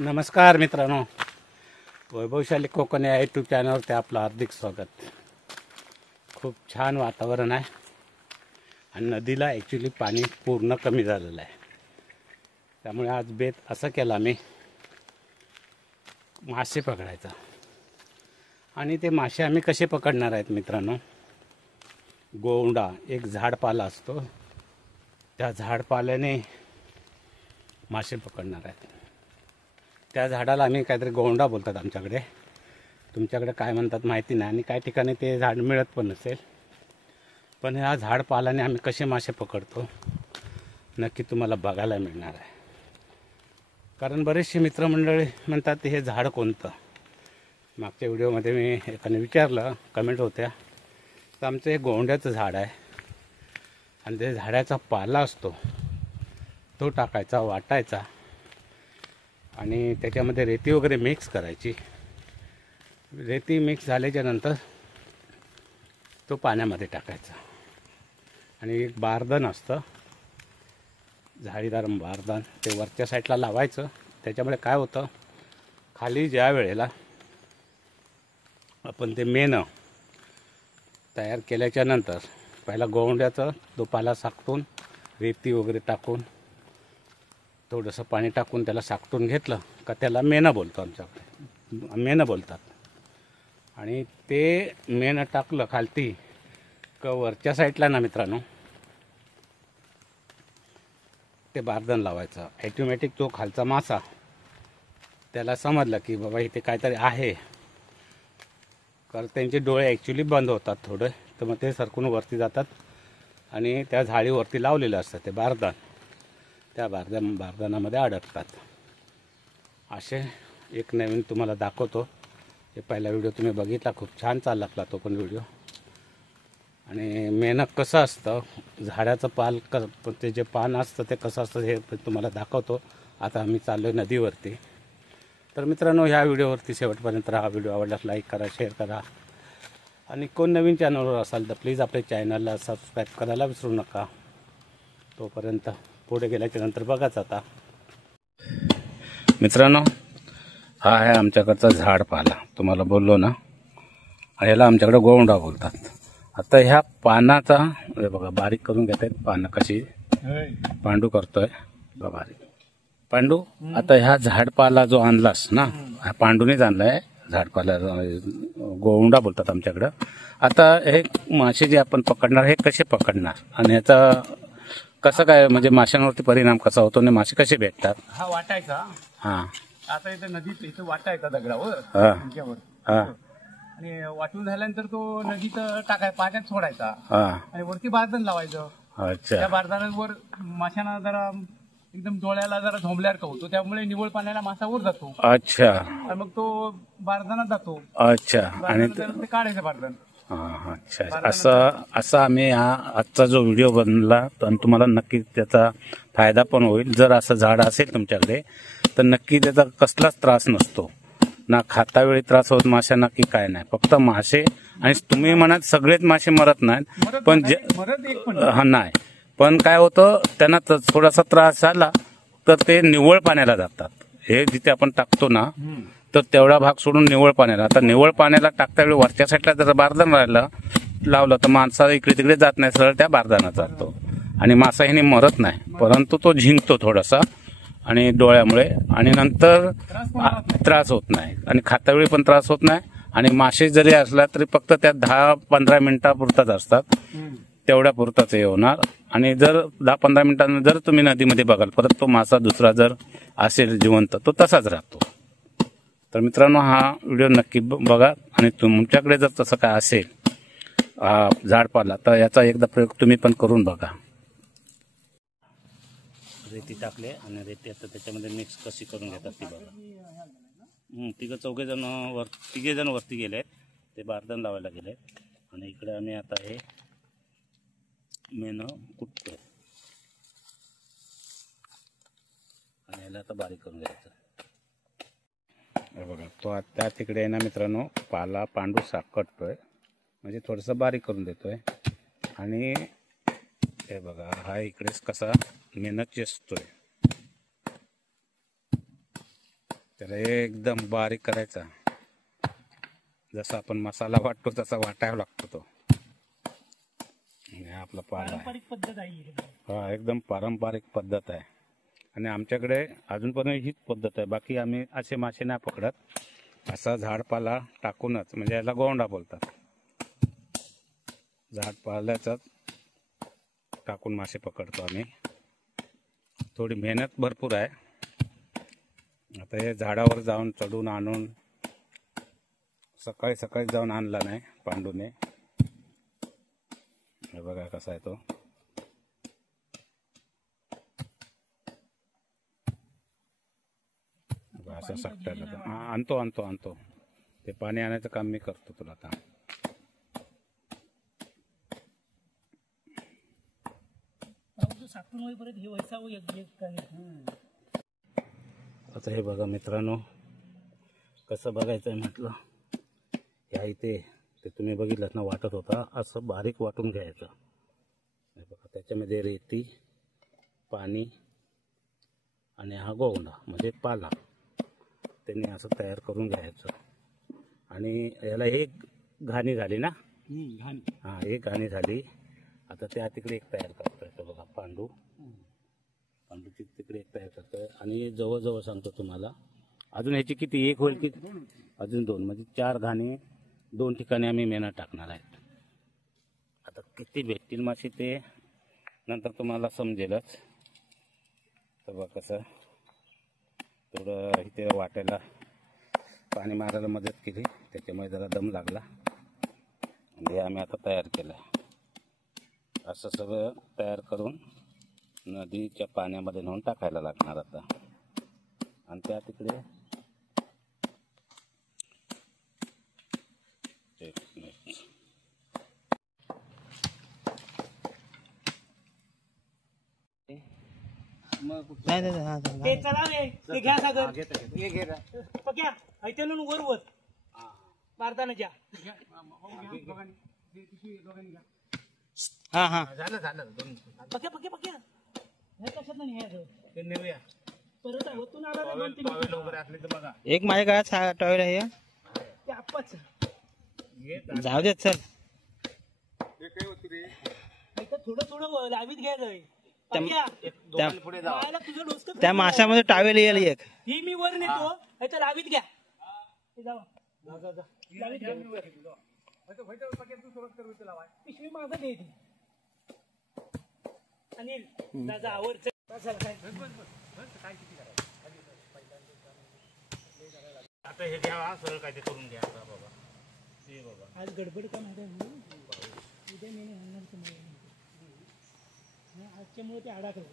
नमस्कार मित्रांनो, वैभवशाली कोकण या यूट्यूब चॅनलवरती आपलं हार्दिक स्वागत। खूप छान वातावरण आहे आणि नदीला ॲक्च्युली पाणी पूर्ण कमी झालेलं आहे। त्यामुळे आज बेत असं केला मी मासे पकडायचा। आणि ते मासे आम्ही कसे पकडणार आहेत मित्रांनो, गोंडा एक झाडपाला असतो, त्या झाडपाल्याने मासे पकडणार आहेत। त्या झाडाला आम्ही काहीतरी गोंडा बोलतात आमच्याकडे, तुमच्याकडे काय म्हणतात माहिती नाही, आणि काही ठिकाणी ते झाड मिळत पण नसेल। पण ह्या झाडपाल्याने आम्ही कसे मासे पकडतो नक्की तुम्हाला बघायला मिळणार आहे। कारण बरेचसे मित्रमंडळी म्हणतात हे झाड कोणतं। मागच्या व्हिडिओमध्ये मी एकाने विचारलं, कमेंट होत्या, तर आमचं हे गोंड्याचं झाड आहे आणि ते झाडाचा पाला असतो तो टाकायचा, वाटायचा आणि त्याच्यामध्ये रेती वगैरे मिक्स करायची। रेती मिक्स झाल्याच्या नंतर तो पाण्यामध्ये टाकायचा आणि एक बारदान असतं, झाडीदार बारदान, ते वरच्या साईडला लावायचं। त्याच्यामुळे काय होतं, खाली ज्या वेळेला आपण ते मेणं तयार केल्याच्या नंतर पहिला गोंड्याचं तो पाला साकटून रेती वगैरे टाकून थोडंसं पाणी टाकून त्याला साकटून घेतलं का त्याला मेणं बोलतो, आमच्याकडे मेणं बोलतात। आणि ते मेणं टाकलं खालती का वरच्या साईडला ना मित्रांनो ते बारदान लावायचं। ॲटोमॅटिक तो खालचा मासा त्याला समजलं की बाबा इथे काहीतरी आहे, कारण त्यांचे डोळे ॲक्च्युली बंद होतात थोडे, तर मग ते सरकून वरती जातात आणि त्या झाडीवरती लावलेलं असतं ते बारदान, त्या बारदानामध्ये अडकतात। असे एक नवीन तुम्हाला दाखवतो। हे पहिला व्हिडिओ तुम्ही बघितला, खूप छान चालला तो पण व्हिडिओ। आणि मेहनत कसं असतं, झाडाचं पाल ते जे पान असतं ते कसं असतं हे तुम्हाला दाखवतो। आता आम्ही चाललो आहे नदीवरती। तर मित्रांनो, ह्या व्हिडिओवरती शेवटपर्यंत राहा। व्हिडिओ आवडल्यास लाईक करा, शेअर करा, आणि कोण नवीन चॅनलवर असाल तर प्लीज आपल्या चॅनलला सबस्क्राईब करायला विसरू नका। तोपर्यंत पुढे गेल्याच्या नंतर बघाच। आता मित्रांनो, हा आहे आमच्याकडचा झाडपाला, तुम्हाला बोललो ना, ह्याला आमच्याकडे गोंडा बोलतात। आता ह्या पानाचा बघा बारीक करून घेत आहेत, पानं कशी पांडू करतोय बारीक पांडू। आता ह्या झाडपाला जो आणलास ना, हा पांडूनेच आणलाय, झाडपाला गोंडा बोलतात आमच्याकडं। आता हे मासे जे आपण पकडणार हे कसे पकडणार आणि ह्याचा कसं काय, म्हणजे माशांवरती परिणाम कसा होतो आणि मासे कसे भेटतात? हा वाटायचा। हा, आता इथं नदीत इथं वाटायचा दगडावर, हा, तुमच्यावर, हा, आणि वाटून झाल्यानंतर तो नदीत टाकाय, पाण्यात सोडायचा हा, आणि वरती बारदान लावायचं। अच्छा, त्या बारदानावर माशांना जरा एकदम डोळ्याला जरा झोंबल्यावर होतो, त्यामुळे निवळ पाण्याला मासा वर जातो। अच्छा, आणि मग तो बारदानात जातो। अच्छा, आणि ते काढायचं बारदान। अच्छा, असं आम्ही हा आजचा जो व्हिडिओ बनला तर तुम्हाला नक्की त्याचा फायदा पण होईल। जर असं झाड असेल तुमच्याकडे तर नक्की त्याचा कसलाच त्रास नसतो ना, खाता वेळी त्रास होत माशांना की काय नाही, फक्त मासे, आणि तुम्ही म्हणत सगळेच मासे मरत नाहीत, पण हा नाही, पण काय होतं त्यांना थोडासा त्रास झाला तर ते निव्वळ पाण्याला जातात। हे जिथे आपण टाकतो ना तर तेवढा भाग सोडून निव्वळ पाण्याला, आता निव्वळ पाण्याला टाकता वेळी वरच्या साईडला जर बारदान लावलं तर माणसा इकडे तिकडे जात नाही, सरळ त्या बारदानात जातो आणि मासा ह्याने मरत नाही, परंतु तो झिंकतो थोडासा आणि डोळ्यामुळे, आणि नंतर त्रास होत नाही आणि खातावेळी पण त्रास होत नाही। आणि मासे जरी असला तरी फक्त त्या 10-15 मिनिटापुरताच असतात, तेवढ्या पुरताच हे होणार। आणि जर 10-15 मिनिटांनी जर तुम्ही नदीमध्ये बघाल परत तो मासा दुसरा जर असेल जिवंत तो तसाच राहतो। तर मित्रांनो, हा व्हिडिओ नक्की बघा, आणि तुमच्याकडे जर तसं काय असेल झाडपाला तर याचा एकदा प्रयोग तुम्ही पण करून बघा। रेती टाकले आणि रेती आता त्याच्यामध्ये मिक्स कशी करून घेतात ती बघा। तिघे जण वरती गेले, ते बारदान लावायला गेले, आणि इकडे आम्ही आता हे मेणं कुटतोय आणि याला आता बारीक करून घ्यायचं। बघा तो त्या तिकडे आहे ना मित्रांनो, पाला पांडू साकटतोय, म्हणजे थोडंसं बारीक करून देतोय, आणि हे बघा हा इकडेच कसा मेहनत चेचतोय। त्याला एकदम बारीक करायचा, जसा आपण मसाला वाटतो तसा वाटायला लागतो तो. हे आपला पाला आहे. पारंपरिक पद्धत आहे. हा, एकदम पारंपरिक पद्धत आहे. आणि आमच्याकडे अजूनपर्यंत हीच पद्धत आहे. बाकी आम्ही असे मासे नाही पकडत, असा झाडपाला टाकूनच, म्हणजे याला गोंडा बोलतात. झाडपाल्याचा टाकून मासे पकडतो आम्ही. थोडी मेहनत भरपूर आहे. आता हे झाडावर जाऊन चढून आणून सकाळी सकाळी जाऊन आणला नाही पांडूने. हे बघा कसा आहे तो. असं सकटायला आणतो. ते पाणी आणायचं काम मी करतो तुला आता. आता हे बघा मित्रांनो, कसं बघायचं आहे म्हटलं. ह्या इथे ते तुम्ही बघितलं ना, वाटत होता असं बारीक वाटून घ्यायचं. हे बघा, त्याच्यामध्ये रेती, पाणी आणि हा गोंडा म्हणजे पाला, त्यांनी असं तयार करून घ्यायचं. आणि याला एक घाणी झाली ना, हा, एक घाणी झाली. आता त्या तिकडे एक तयार करतोय तो बघा, पांडूची तिकडे एक तयार करतोय. आणि जवळजवळ सांगतो तुम्हाला, अजून ह्याची किती, एक होईल की अजून 2, म्हणजे 4 घाणी 2 ठिकाणी आम्ही मेहनत टाकणार आहेत. आता किती भेटतील मासे ते नंतर तुम्हाला समजेलच. तर बघा कसं थोडं इथे वाटायला पाणी मारायला मदत केली, त्याच्यामुळे जरा दम लागला. आणि हे आम्ही आता तयार केलं. असं सगळं तयार करून नदीच्या पाण्यामध्ये नेऊन टाकायला लागणार आता. आणि त्या तिकडे ते चला रे, ते घ्या सागर. पक्या ऐकून वर मारतानाच्या. हा हा पक्या हे कशात नाही हे नेऊया परत होतून आला 2-3 वगैरे असले तर बघा. एक माझ्या गळ्यात टॉवेल आहे ते आप्पाच जाऊ देत चल. थोडं लावीत घ्यायचं. त्या माशामध्ये टावेल येईल एक. ही मी वर नेतो, तर लावीत घ्या. पिशवी मागं दे. अनिल दादा आवर. आता हे घ्या, सरळ काय ते करून घ्या बाबा. आज गडबड का माहिती आहे, उद्या मी आणणार आजच्यामुळे ते अडकलं.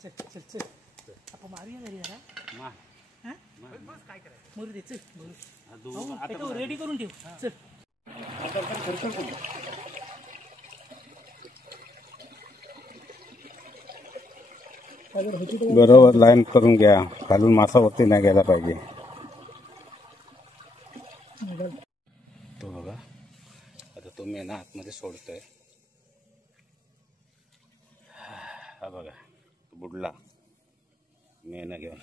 चल आपण मारूया घरी जरा. काय करायचं, मरू दे. चल रेडी करून ठेव. चल बरोबर लाईन करून घ्या, खालून मासा वरती नाही गेला पाहिजे. तो बघा आता तो मेना आतमध्ये सोडतोय. हा बघा बुडला मेना घेऊन.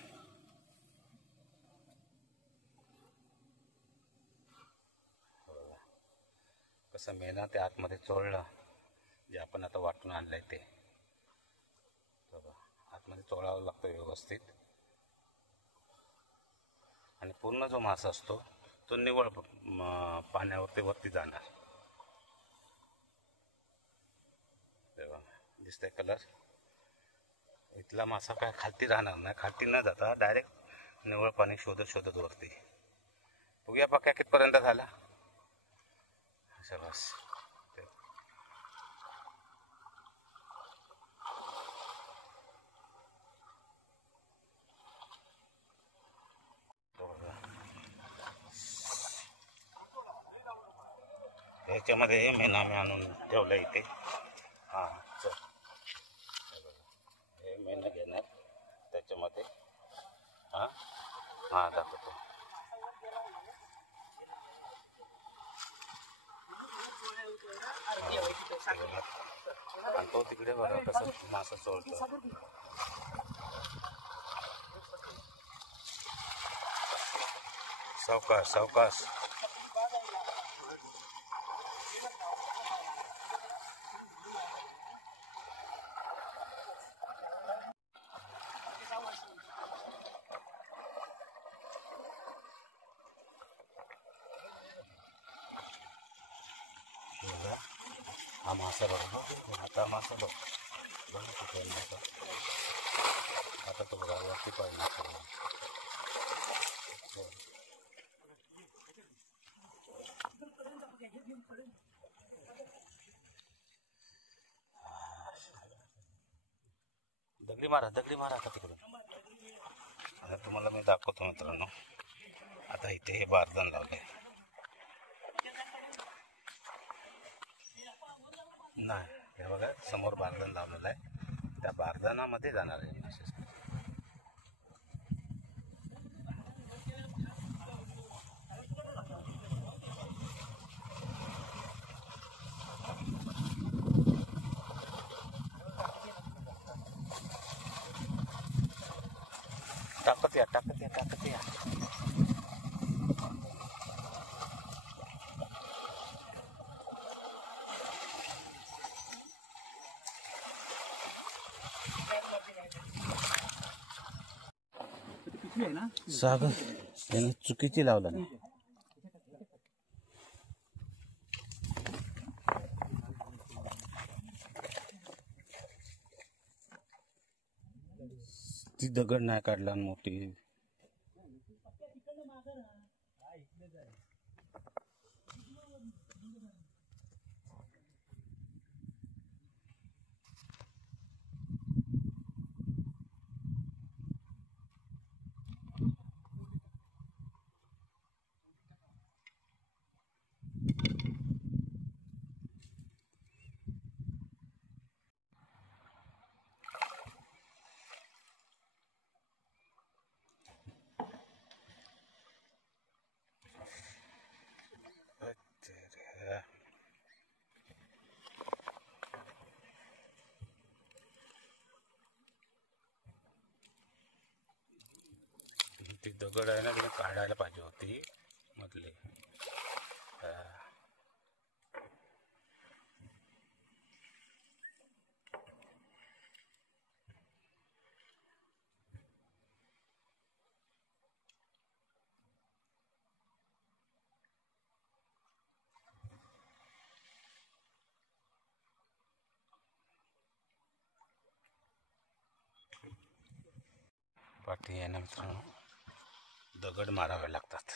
कसं मेना ते आतमध्ये चोळलं, जे आपण आता वाटून आणलंय ते आतमध्ये चोळावं लागतं व्यवस्थित. आणि पूर्ण जो मासा असतो तो निव्वळ पाण्यावरती वरती जाणार. तेव्हा दिसतंय कलर. इथला मासा काय खालती राहणार नाही, खालती न जाता डायरेक्ट निव्वळ पाणी शोधत वरती. बघूया पक्या कितपर्यंत झाला. अच्छा बस. ह्याच्यामध्ये मेना मी आणून ठेवलं इथे. हां चल, हे मेना घेणार त्याच्यामध्ये. हां दाखवतो. आणि तो तिकडे बघा कसं मासा चोळतो. सावकाश सावकाश. हा मासा बघा, आता मासा बघ, आता तो बघा वरती पाहिजे. दगडी मारा आता तिकडून. आता तुम्हाला मी दाखवतो मित्रांनो. आता इथे हे बारदान लावलंय. नाही, हे बघा समोर बारदान लावलेलं आहे. त्या बारदानामध्ये जाणार आहे मासे. टाकत या. सागर याने चुकीची लावला ना. ती दगड नाही काढला मोठी. ती दगड आहे ना, तिने काढायला पाहिजे होती मधले. पाठी आहे ना मित्रांनो, दगड मारावे लागतात.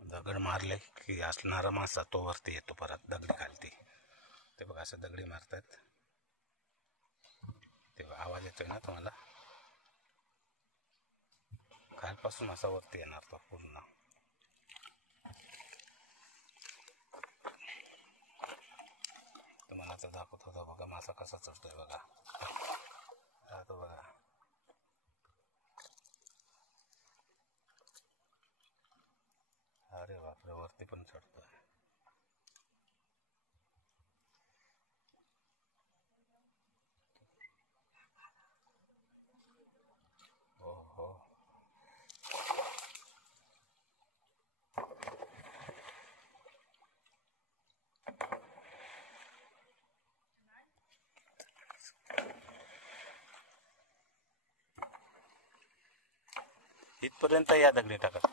दगड मारले की असणारा मासा तो वरती येतो, परत दगडी खालती. ते बघा असं दगडी मारतात. ते आवाज येतोय ना तुम्हाला. खालपासून असा वरती येणार तो पूर्ण. तुम्हाला आता दाखवत होता बघा मासा कसा चढतोय बघा. तो बघा. अरे बापरे, वरती पण चढतोय. हो. इथपर्यंत या दगडी टाकत.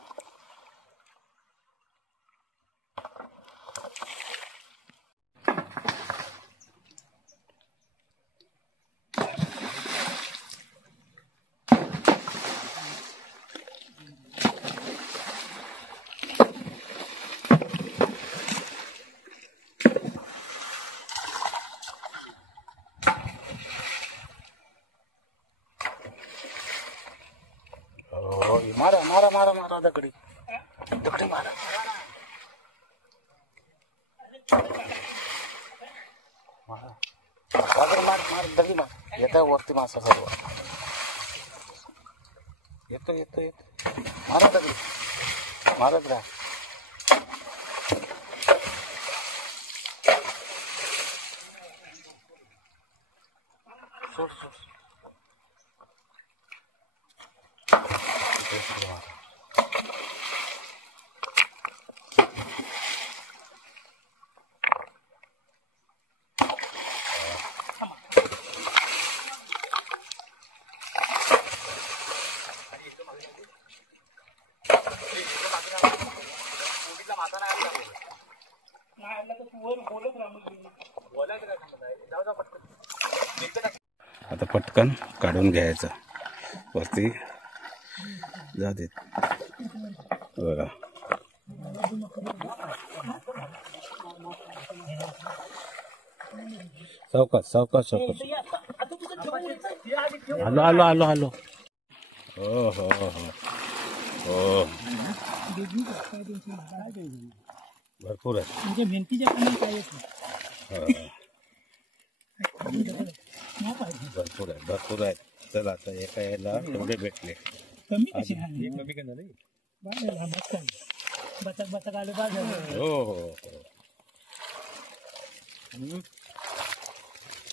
मारा दगडी मारा. मार दगडी मार. येतोय वरती मासा सर्व. येतो मारा दगडी मारत राहा. नाही आला तर तू वर बोलत राहा मग. आता पटकन काढून घ्यायचं वरती जा देत बघा. सावकाश सावकाश सावकाश. आलो आलो आलो आलो. हो हो हो हो भरपूर आहे. म्हणजे मेहनतीच्या कामाला काय येत नाही. भरपूर आहे भरपूर आहे. चल आता एका याला तेवढे भेटले. कमी कशी कमी का झाली बचक बचक आले बाद झाले. हो हो हो.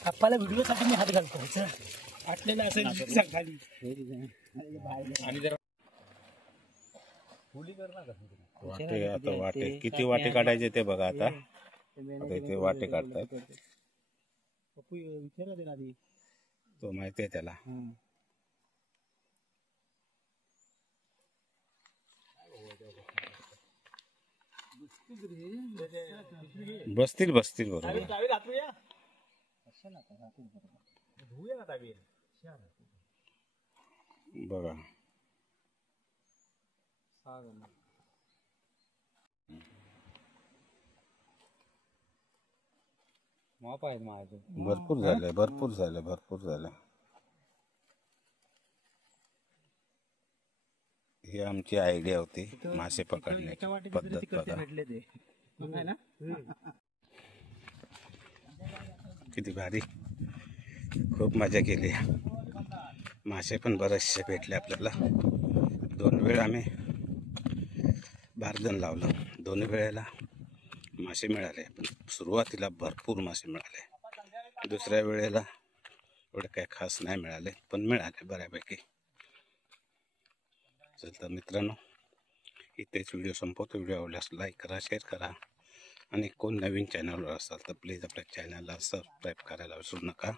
आप्पाला व्हिडिओसाठी मी हात घालतो. आटलेला असं खाली वाटे आता वाटे किती वाटे काढायचे ते बघा. आता आता इथे वाटे काढतात. तो माहिती आहे त्याला. बसतील बसतील बरोबर. बघा भरपूर झाले भरपूर झाले भरपूर झाले. ही आमची आयडिया होती मासे पकडण्याची पद्धत बघा. किती भारी. खूप मजा केली. मासे पण बरेचसे भेटले आपल्याला. 2 वेळ आम्ही बारदन लावलं. 2 वेळेला मासे मिळाले. पण सुरुवातीला भरपूर मासे मिळाले. दुसऱ्या वेळेला एवढे काही खास नाही मिळाले पण मिळाले बऱ्यापैकी. चल तर मित्रांनो इथेच व्हिडिओ संपवतो. व्हिडिओ आवडल्यास लाईक करा शेअर करा आणि कोण नवीन चॅनलवर असाल तर प्लीज आपल्या चॅनलला सबस्क्राईब करायला विसरू नका.